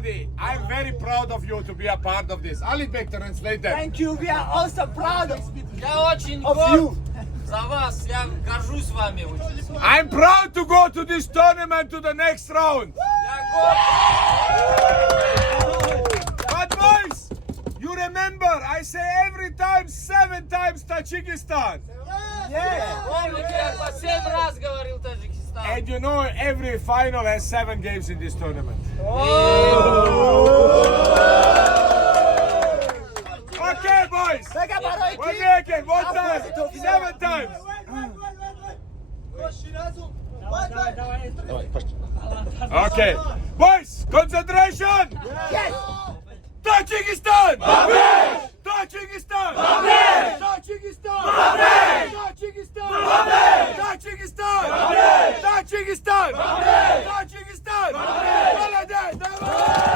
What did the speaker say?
everybody. I'm very proud of you to be a part of this. Alibek translate that. Thank you. We are also proud of Я очень горд за вас, я горжусь вами очень. I'm proud to go to this tournament to the next round. But boys, you remember, I say every time, 7 times Tajikistan. Помните, я по 7 раз говорил Таджикистан. And you know, every final has 7 games in this tournament. Okay, boys. One time, 7 times. Okay, boys, concentration. Yes. Tajikistan. Babesh. Tajikistan. Babesh. Tajikistan. Babesh. Tajikistan. Babesh. Tajikistan. Babesh. Tajikistan. Babesh. Tajikistan. Babesh. Bangladesh.